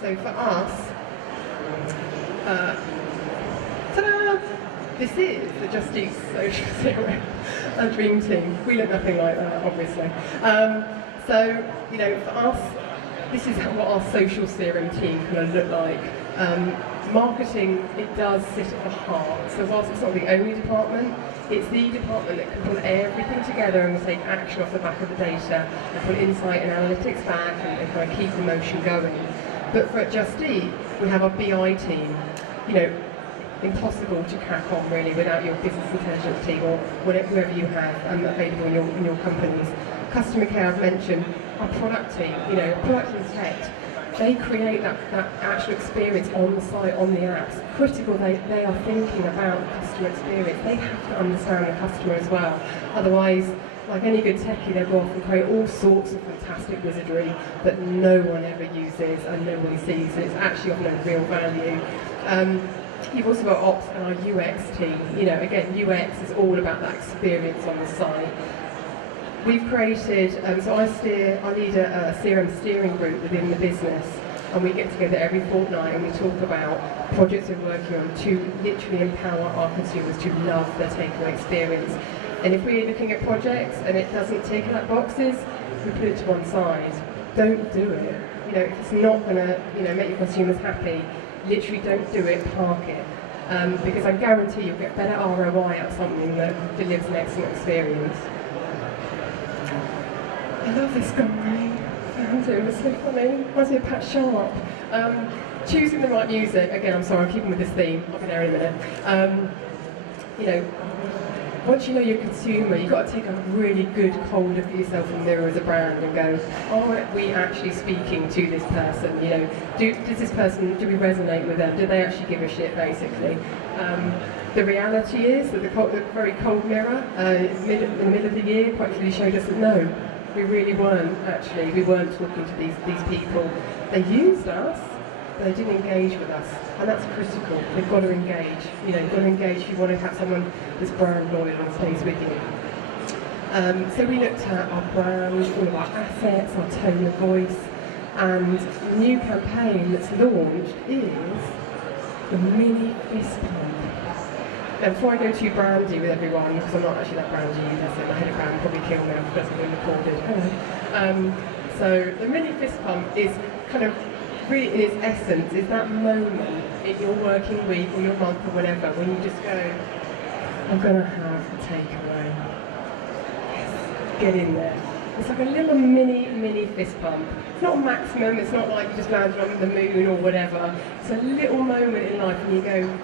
So for us, ta-da! This is the Just Eat social CRM, a dream team. We look nothing like that, obviously. So, you know, for us, this is what our social CRM team kind of look like. Marketing, it does sit at the heart. So whilst it's not the only department, it's the department that can pull everything together and take action off the back of the data and put insight and analytics back and kind of keep the motion going. But for Just Eat, we have our BI team. You know, impossible to crack on really without your business intelligence team or whoever you have available in your companies. Customer care, I've mentioned. Our product team, you know, product and tech, they create that actual experience on the site, on the apps. Critical, they are thinking about the customer experience. They have to understand the customer as well. Otherwise, like any good techie, they go off and create all sorts of fantastic wizardry that no one ever uses and no one sees. And it's actually of no real value. You've also got Ops and our UX team. You know, again, UX is all about that experience on the site. We've created, so I lead a CRM steering group within the business, and we get together every fortnight and we talk about projects we're working on to literally empower our consumers to love their takeaway experience. And if we're looking at projects and it doesn't tick that boxes, we put it to one side. Don't do it. You know, if it's not going to, you know, make your consumers happy, literally don't do it, park it. Because I guarantee you'll get better ROI out of something that delivers an excellent experience. I love this guy. Andrew, it's so funny. Reminds me of Pat Sharp. Choosing the right music. Again, I'm sorry, I'm keeping with this theme. I'll be there in a minute. You know, once you know your consumer, you've got to take a really good hold of yourself and mirror as a brand and go, are we actually speaking to this person? You know, does this person, do we resonate with them? Do they actually give a shit, basically? The reality is that the very cold mirror in the middle of the year quite clearly showed us that no, we really weren't actually. We weren't talking to these people. They used us, but they didn't engage with us, and that's critical. They've got to engage. You know, you've got to engage if you want to have someone that's brand loyal and stays with you. So we looked at our brand, all of our assets, our tone of voice, and the new campaign that's launched is the mini fist pump. Now, before I go too brandy with everyone, because I'm not actually that brandy either, so my head of brand will probably kill me if that's been recorded. So the mini fist pump is kind of, really in its essence, is that moment in your working week or your month or whatever when you just go, I'm going to have a takeaway. Yes, get in there. It's like a little mini fist pump. It's not maximum, it's not like you just landed on the moon or whatever. It's a little moment in life and you go,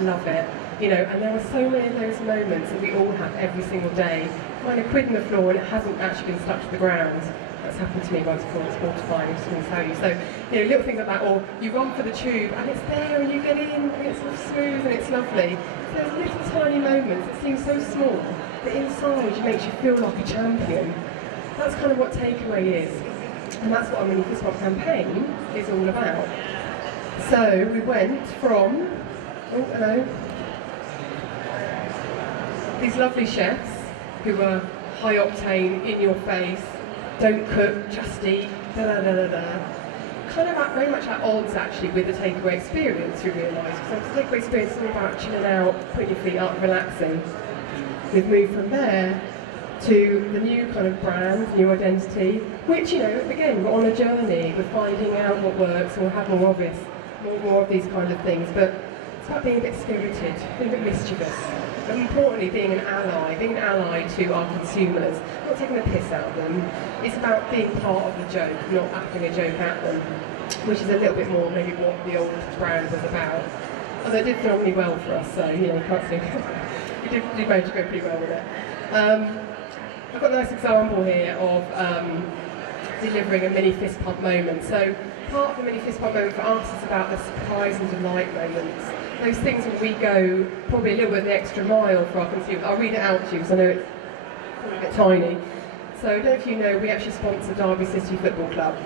love it. You know, and there are so many of those moments that we all have every single day. Find a quid in the floor and it hasn't actually been stuck to the ground. That's happened to me once before, it's mortifying, I'm just going to tell you. So, you know, little things like that, or you run for the tube and it's there and you get in and it's all smooth and it's lovely. So there's little tiny moments that seem so small, but inside it makes you feel like a champion. That's kind of what takeaway is. And that's what our mini fist pump campaign is all about. So we went from, oh hello, these lovely chefs who are high octane, in your face, don't cook, just eat, kind of very much at odds actually with the takeaway experience, you realise. Because the takeaway experience is all about chilling out, putting your feet up, relaxing. We've moved from there to the new kind of brand, new identity, which, you know, again, we're on a journey, we're finding out what works, and we'll have more of this, more of these kind of things, but it's about being a bit spirited, being a bit mischievous. But importantly, being an ally to our consumers, not taking the piss out of them. It's about being part of the joke, not acting a joke at them, which is a little bit more maybe what the old brand was about. Although it did phenomenally well for us, so you know, you can't see. We did manage to go pretty well with it. I've got a nice example here of delivering a mini fist pump moment. So part of the mini fist pump moment for us is about the surprise and delight moments. Those things where we go probably a little bit the extra mile for our consumers. I'll read it out to you because I know it's probably a bit tiny. So I don't know if you know, we actually sponsor Derby City Football Club.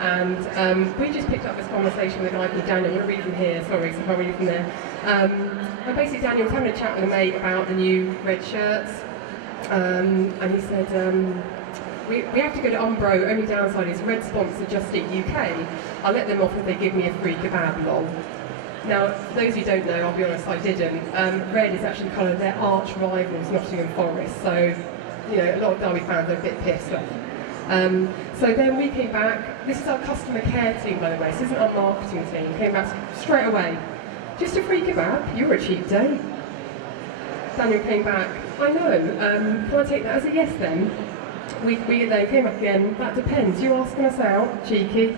And we just picked up this conversation with a guy called Daniel. I'm going to read from here, sorry, so I can't read it from there. And basically Daniel was having a chat with a mate about the new red shirts. And he said, we have to go to Umbro. Only downside is Red sponsor Just Eat UK. I'll let them off if they give me a free kebab, lol. Now, for those who don't know, I'll be honest, I didn't. Red is actually kind of their arch rivals, Nottingham Forest. So, you know, a lot of Derby fans are a bit pissed off. So then we came back. This is our customer care team, by the way. This isn't our marketing team. Came back straight away. Just a free kebab? You're a cheap date. Daniel came back. I know. Can I take that as a yes then? We then came back again. That depends. You asking us out, cheeky.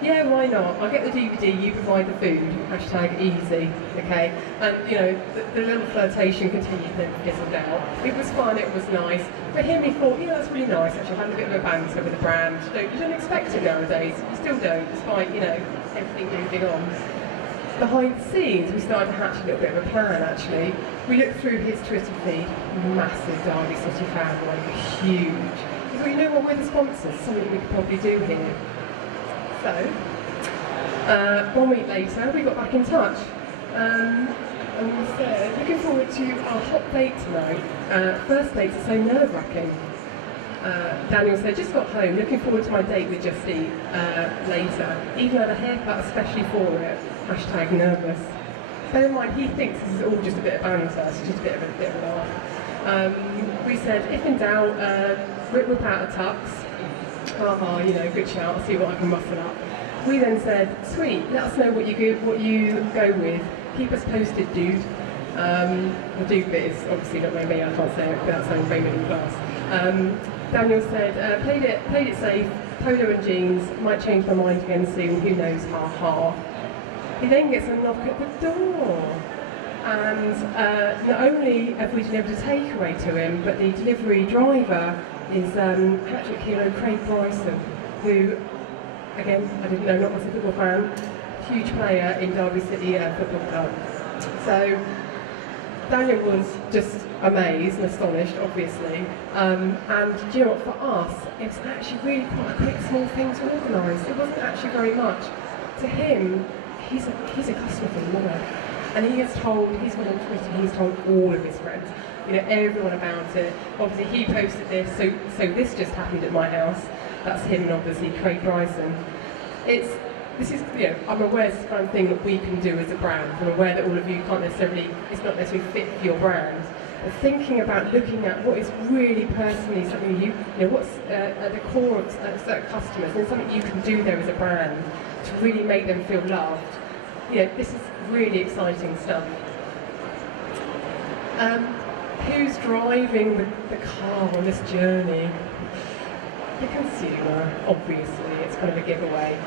Yeah, why not? I'll get the DVD, you provide the food. Hashtag easy, okay? And, you know, the little flirtation continued, then fizzled out. It was fun, it was nice. For him, he thought, yeah, that's really nice, actually. I had a bit of a banter with the brand. You don't expect it nowadays. You still don't, despite, you know, everything moving on. Behind the scenes, we started to hatch a little bit of a plan, actually. We looked through his Twitter feed, massive Derby City fan, like huge. Because, well, you know what, we're the sponsors, something we could probably do here. So, 1 week later, we got back in touch. And we said, looking forward to our hot date tonight. First dates are so nerve-wracking. Daniel said, just got home, looking forward to my date with Just Eat later. Even had a haircut especially for it. Hashtag nervous. Bear in mind, he thinks this is all just a bit of banter, it's just a bit of a laugh. We said, if in doubt, whip out a tux. Haha, you know, good shout, I'll see what I can muscle up. We then said, sweet, let us know what you go with. Keep us posted, dude. The dude bit is obviously not me, I can't say it without sounding very middle class. Daniel said, played it safe, polo and jeans, might change my mind again soon, who knows, ha ha. He then gets a knock at the door. And not only have we delivered a takeaway to him, but the delivery driver is Patrick Hero Craig Bryson, who, again, I didn't know, not as a football fan, huge player in Derby City Football Club. So Daniel was just amazed and astonished, obviously. And do you know what, for us, it was actually really quite a quick, small thing to organise. It wasn't actually very much. To him, he's a customer for life. And he's gone on Twitter, he's told all of his friends, you know, everyone about it. Obviously he posted this, so this just happened at my house. That's him and obviously Craig Bryson. This is, you know, I'm aware it's the kind of thing that we can do as a brand. I'm aware that all of you can't necessarily, it's not necessarily fit for your brand. But thinking about looking at what is really personally something you know, what's at the core of certain customers, and something you can do there as a brand to really make them feel loved. You know, this is really exciting stuff. Who's driving the car on this journey? The consumer, obviously. It's kind of a giveaway.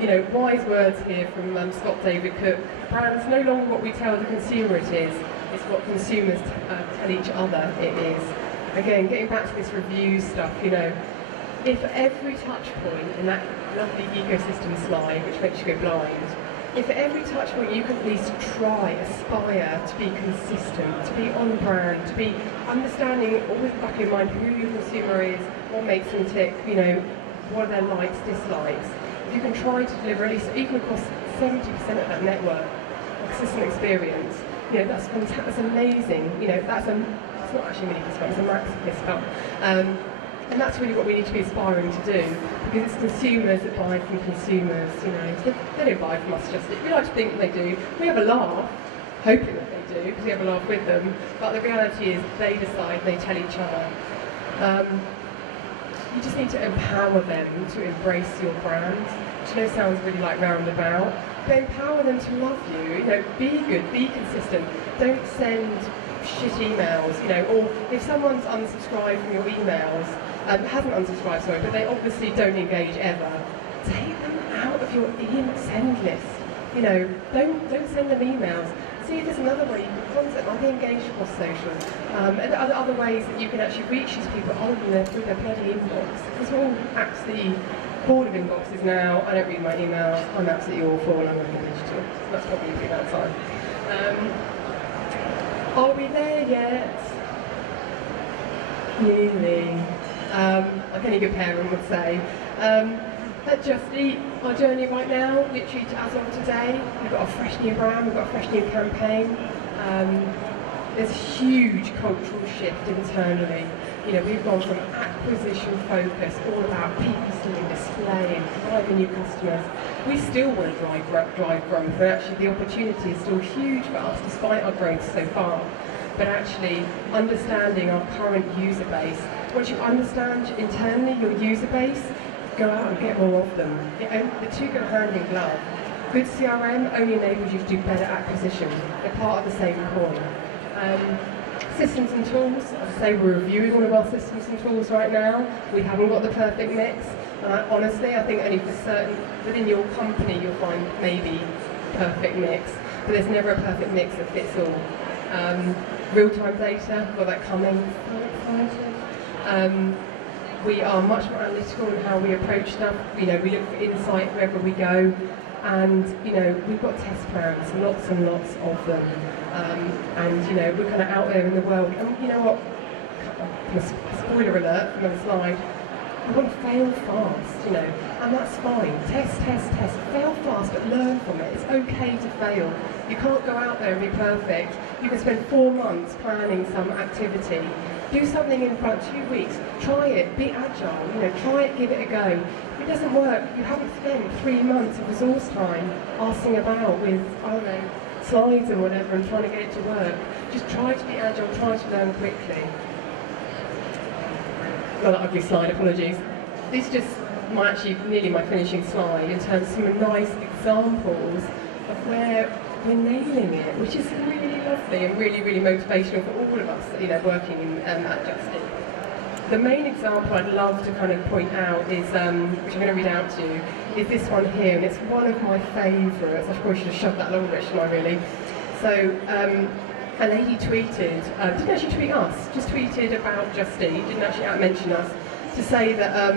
You know, wise words here from Scott David Cook. Brands no longer what we tell the consumer it is. It's what consumers tell each other it is. Again, getting back to this review stuff, you know, if every touch point in that lovely ecosystem slide, which makes you go blind, if at every touch point you can at least try, aspire to be consistent, to be on brand, to be understanding, always back in mind who your consumer is, what makes them tick, you know, what are their likes, dislikes. If you can try to deliver at least, even across 70% of that network, a consistent experience, you know, that's fantastic, that's amazing. You know, it's not actually a mini fist bump, it's a max fist bump. And that's really what we need to be aspiring to do, because it's consumers that buy from consumers, you know. They don't buy from us just, we like to think they do. We have a laugh, hoping that they do, because we have a laugh with them, but the reality is they decide, they tell each other. You just need to empower them to embrace your brand, which I know sounds really like roundabout, but empower them to love you. You know, be good, be consistent. Don't send shit emails, you know, or if someone's unsubscribed from your emails, hasn't unsubscribed, sorry, but they obviously don't engage ever, take them out of your send list. You know, don't send them emails. See if there's another way you can contact them, be engaged across social. And other ways that you can actually reach these people other than through their bloody inbox. Because we're all absolutely bored of inboxes now. I don't read my emails, I'm absolutely awful, and I'm going to digital. That's probably a bad sign. Are we there yet? Nearly. Like any good parent would say. At Just Eat, our journey right now, literally as of today, we've got a fresh new brand, we've got a fresh new campaign. There's a huge cultural shift internally. You know, we've gone from acquisition focus, all about people seeing display and driving new customers. We still want to drive growth, and actually the opportunity is still huge for us despite our growth so far. But actually understanding our current user base, once you understand internally your user base, go out and get more of them. The two go hand in glove. Good CRM only enables you to do better acquisition. They're part of the same coin. Systems and tools, as I say, we're reviewing all of our systems and tools right now. We haven't got the perfect mix. Honestly, I think only for certain, within your company you'll find maybe perfect mix, but there's never a perfect mix that fits all. Real-time data, got that coming. We are much more analytical in how we approach stuff. You know, we look for insight wherever we go, and you know, we've got test plans, lots and lots of them. And you know, we're kind of out there in the world. And you know what? Spoiler alert from the slide. We want to fail fast, you know, and that's fine. Test, test, test. Fail fast, but learn from it. It's okay to fail. You can't go out there and be perfect. You can spend 4 months planning some activity. Do something in about 2 weeks. Try it. Be agile. You know, try it. Give it a go. If it doesn't work, you haven't spent 3 months of resource time arsing about with, I don't know, slides or whatever and trying to get it to work. Just try to be agile. Try to learn quickly. Not that ugly slide, apologies. This is just actually nearly my finishing slide in terms of some nice examples of where we're nailing it, which is really lovely and really, really motivational for all of us, you know, working in, at Justin. The main example I'd love to kind of point out is, which I'm going to read out to you, is this one here, and it's one of my favourites. I probably should have shoved that along, shouldn't I, really? So, a lady tweeted, didn't actually tweet us, just tweeted about Just Eat, didn't actually mention us, to say that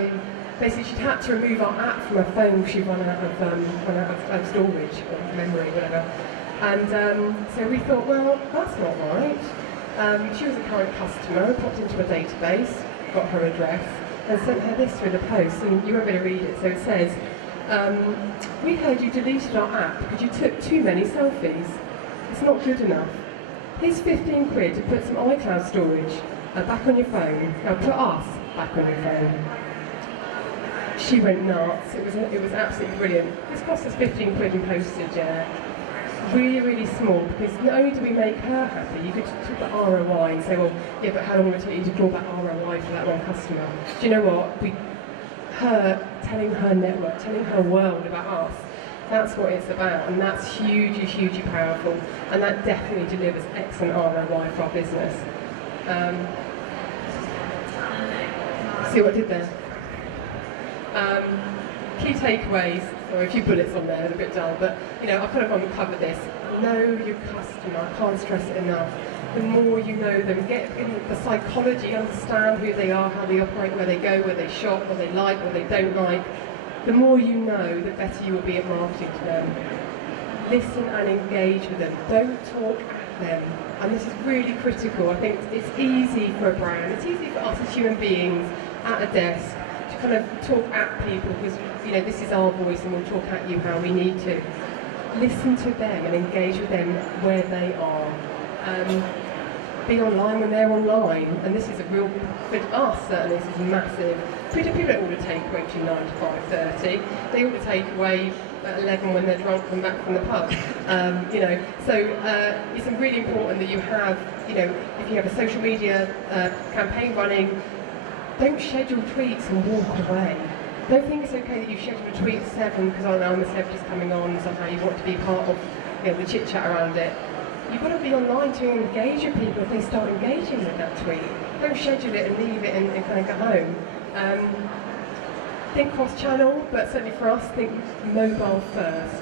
basically she'd had to remove our app from her phone because she'd run out of storage or memory, whatever. And so we thought, well, that's not right. She was a current customer, popped into a database, got her address, and sent her this through the post, and you won't be able to read it. So it says, we heard you deleted our app because you took too many selfies. It's not good enough. Here's 15 quid to put some iCloud storage back on your phone. Now put us back on your phone. She went nuts. It was absolutely brilliant. This cost us 15 quid in postage, yeah. Really, really small, because not only do we make her happy, you could talk about ROI and say, well, yeah, but how long will it take you to draw back ROI for that one customer? Do you know what? Her telling her network, telling her world about us, that's what it's about, and that's hugely, hugely powerful, and that definitely delivers excellent ROI for our business. See what I did there? Key takeaways, sorry, a few bullets on there, they're a bit dull, but you know, I kind of uncovered this. Know your customer, I can't stress it enough. The more you know them, get in the psychology, understand who they are, how they operate, where they go, where they shop, what they like, what they don't like. The more you know, the better you will be at marketing to them. Listen and engage with them. Don't talk at them. And this is really critical. I think it's easy for a brand, it's easy for us as human beings at a desk to kind of talk at people because, you know, this is our voice and we'll talk at you how we need to. Listen to them and engage with them where they are. Be online when they're online, and this is a real, for us certainly, this is massive. People don't order takeaway between 9 to 5:30. They order takeaway at 11 when they're drunk and back from the pub. You know, so it's really important that you have, you know, if you have a social media campaign running, don't schedule tweets and walk away. Don't think it's okay that you schedule a tweet at 7 because I'm the celebrity's coming on and somehow you want to be part of, you know, the chit chat around it. You've got to be online to engage with people if they start engaging with that tweet. Don't schedule it and leave it and kind of go home. Think cross-channel, but certainly for us, think mobile first.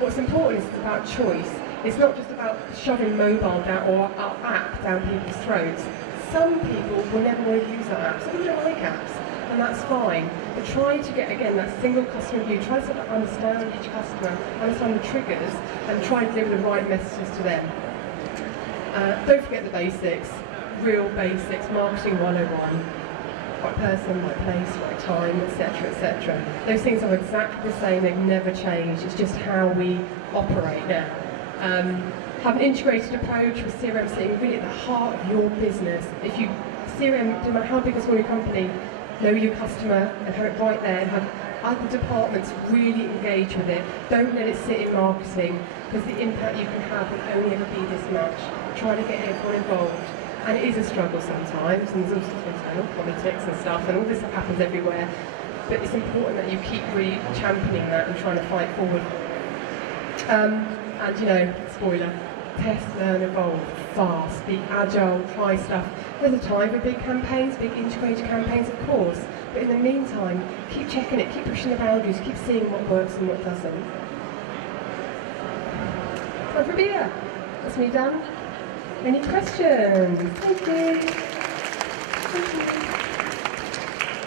What's important is it's about choice. It's not just about shoving mobile down or our app down people's throats. Some people will never want to use our app. Some people don't like apps, and that's fine. But try to get, again, that single customer view. Try to sort of understand each customer, understand the triggers, and try and deliver the right messages to them. Don't forget the basics, real basics, marketing 101. Right person, right place, right time, etc., etc. Those things are exactly the same, they've never changed, it's just how we operate now. Have an integrated approach with CRM sitting really at the heart of your business. If you CRM, no matter how big or small your company, know your customer and have it right there and have other departments really engage with it. Don't let it sit in marketing, because the impact you can have will only ever be this much. Try to get everyone involved. And it is a struggle sometimes, and there's also internal politics and stuff, and all this stuff happens everywhere. But it's important that you keep really championing that and trying to fight forward. And you know, spoiler, test, learn, evolve, fast, be agile, try stuff. There's a time for big campaigns, big integrated campaigns, of course. But in the meantime, keep checking it, keep pushing the boundaries, keep seeing what works and what doesn't. Time for a beer. That's me done. Any questions? Thank you. Thank you.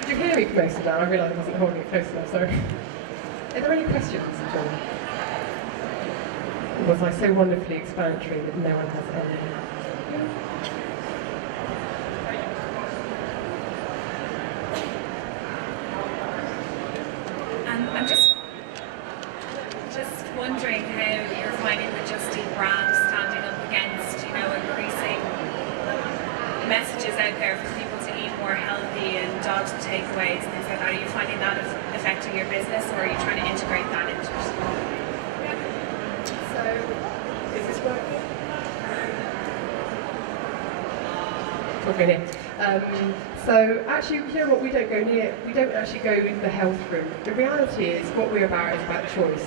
Did you hear me for most of that? I realised I wasn't holding it close enough, so. Are there any questions at all? Or was I so wonderfully explanatory that no one has any? I'm just wondering how you're finding the Just Eat brand standing up against, you know, increasing messages out there for people to eat more healthy and dodge the takeaways and things like that. Are you finding that affecting your business, or are you trying to integrate that into it? So, is this working? Talking here. So actually, you know what, we don't actually go the health route. The reality is, what we're about is about choice.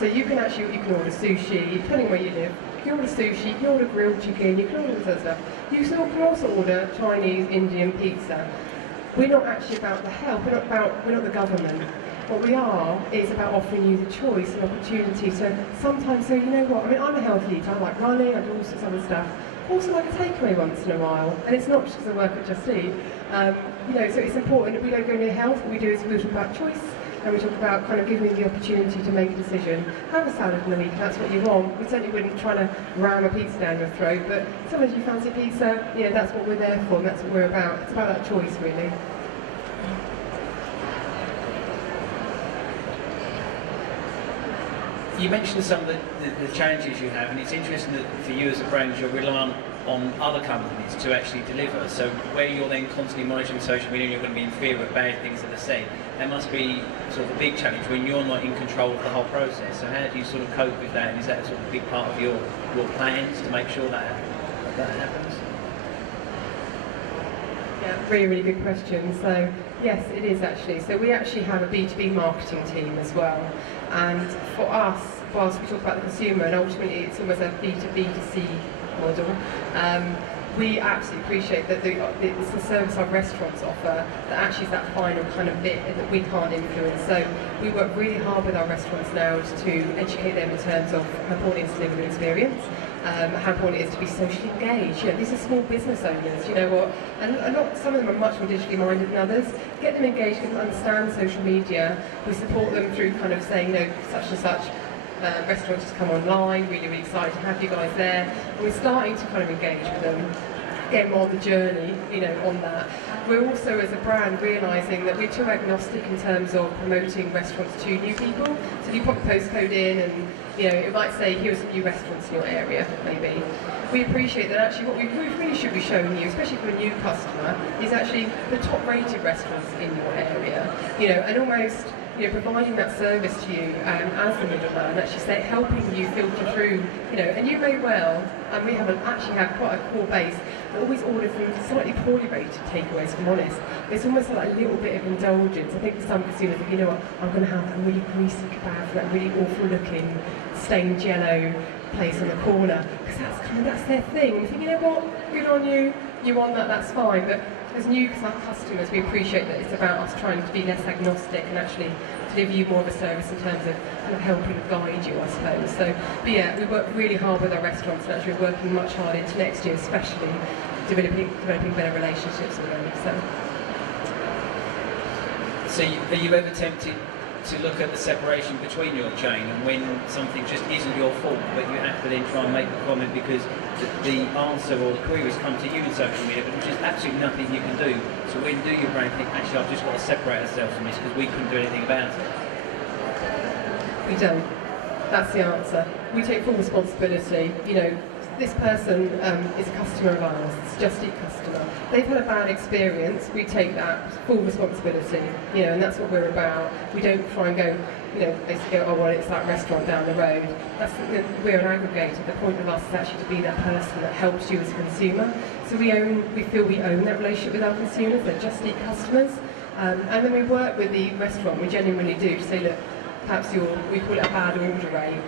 So you can order sushi, depending where you live. You can order sushi, you can order grilled chicken, you can order all this other stuff. You can also order Chinese, Indian pizza. We're not actually about the health, we're not the government. What we are is about offering you the choice and opportunity. So sometimes, you know what, I mean, I'm a healthy eater, I like running, I do all sorts of other stuff. Also like a takeaway once in a while, and it's not just because I work at Just Eat. You know, so it's important that we don't go near health. What we do is we talk about choice, and we talk about kind of giving you the opportunity to make a decision. Have a salad in the week, if that's what you want. We certainly wouldn't try to ram a pizza down your throat, but sometimes you fancy pizza, you know, that's what we're there for, and that's what we're about. It's about that choice, really. You mentioned some of the challenges you have, and it's interesting that for you as a brand, you're reliant on other companies to actually deliver. So where you're then constantly monitoring social media and you're going to be in fear of bad things that are said, that must be sort of a big challenge when you're not in control of the whole process. So how do you sort of cope with that? And is that sort of a big part of your plans to make sure that happens? Yeah, really good question. So yes, it is actually. So we actually have a B2B marketing team as well. And for us, whilst we talk about the consumer, and ultimately it's almost a B2B2C model, we absolutely appreciate that it's the service our restaurants offer that actually is that final kind of bit that we can't influence. So we work really hard with our restaurants now to educate them in terms of how important it is to live an experience, how important it is to be socially engaged. You know, these are small business owners, you know what, and not, some of them are much more digitally minded than others. Get them engaged, get them to understand social media. We support them through kind of saying, you know, such and such restaurants just come online, really, really excited to have you guys there. And we're starting to kind of engage with them, get them on the journey, you know, on that. We're also, as a brand, realising that we're too agnostic in terms of promoting restaurants to new people. So if you put a postcode in and, you know, it might say, here's some new restaurants in your area, maybe. We appreciate that actually what we really should be showing you, especially for a new customer, is actually the top-rated restaurants in your area. You know, and almost, you know, providing that service to you as the middleman, actually helping you filter through, you know, and you may well, and we actually have quite a core base, that always order from slightly poorly rated takeaways, if I'm honest. It's almost like a little bit of indulgence. I think for some consumers, you know what, I'm going to have that really greasy kebab, that really awful looking stained yellow place on the corner, because that's their thing. And we think, you know what, good on you, you want that, that's fine. But as new customers, we appreciate that it's about us trying to be less agnostic and actually deliver you more of a service in terms of kind of helping guide you, I suppose. So, but yeah, we work really hard with our restaurants, and actually we're working much harder into next year, especially developing better relationships with them. So are you ever tempted to look at the separation between your chain and when something just isn't your fault, but you have to then try and make the comment because the answer or the queries come to you in social media, but there's just absolutely nothing you can do. So when do your brand think, actually, I've just got to separate ourselves from this because we couldn't do anything about it? We don't. That's the answer. We take full responsibility. You know, this person is a customer of ours, it's a Just Eat customer. They've had a bad experience, we take that full responsibility, you know, and that's what we're about. We don't try and go, you know, basically go, oh well, it's that restaurant down the road. We're an aggregator. The point of us is actually to be that person that helps you as a consumer. So we feel we own that relationship with our consumers, they're Just Eat customers. And then we work with the restaurant, we genuinely do, to say, look, perhaps we call it a bad order rate.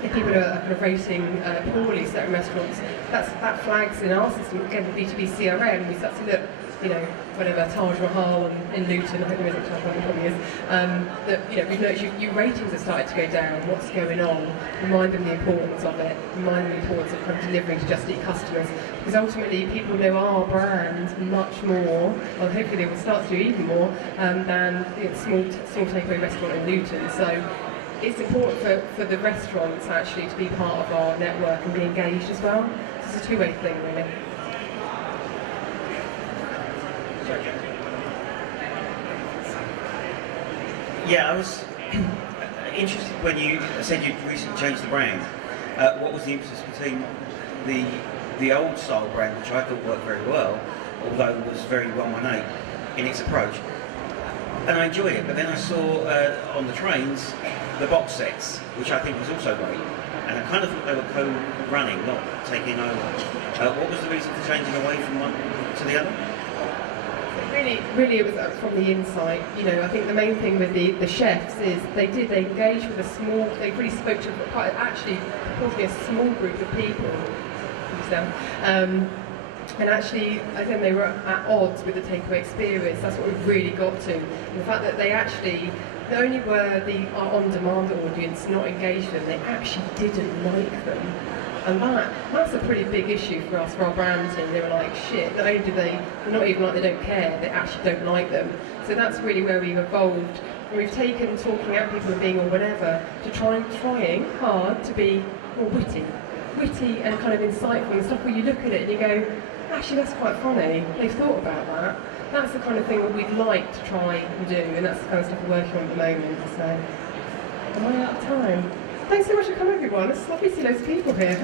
If people are kind of rating poorly certain restaurants, that flags in our system, again, the B2B CRM, we start to look, you know, whatever, Taj Mahal in Luton, I think there isn't Taj Mahal, probably is, that, you know, we've noticed your ratings have started to go down, what's going on, remind them the importance of it, remind them the importance of kind of delivering to Just Eat customers, because ultimately people know our brand much more, well hopefully they will start to do even more, than the small takeaway restaurant in Luton. So it's important for the restaurants actually to be part of our network and be engaged as well. So it's a two-way thing, really. Yeah, I was interested when you said you'd recently changed the brand. What was the emphasis between the old style brand, which I thought worked very well, although it was very 118 in its approach, and I enjoyed it. But then I saw on the trains the box sets, which I think was also great, and I kind of thought they were co-running, not taking over. What was the reason for changing away from one to the other? Really, it was from the inside. You know, I think the main thing with the chefs is they engaged with a small. They really spoke to quite actually probably a small group of people. And actually, again, they were at odds with the takeaway experience. That's what we've really got to. And the fact that they actually, not only were our on-demand audience not engaged with them, they actually didn't like them. And that's a pretty big issue for us, for our brand team. They were like, shit, not only do they're not even like they don't care, they actually don't like them. So that's really where we've evolved. And we've taken talking at people and being or whatever to trying hard to be more witty and kind of insightful and stuff where you look at it and you go, actually that's quite funny, they've thought about that. That's the kind of thing that we'd like to try and do, and that's the kind of stuff we're working on at the moment. So, am I out of time? Thanks so much for coming, everyone. It's lovely to see loads of people here.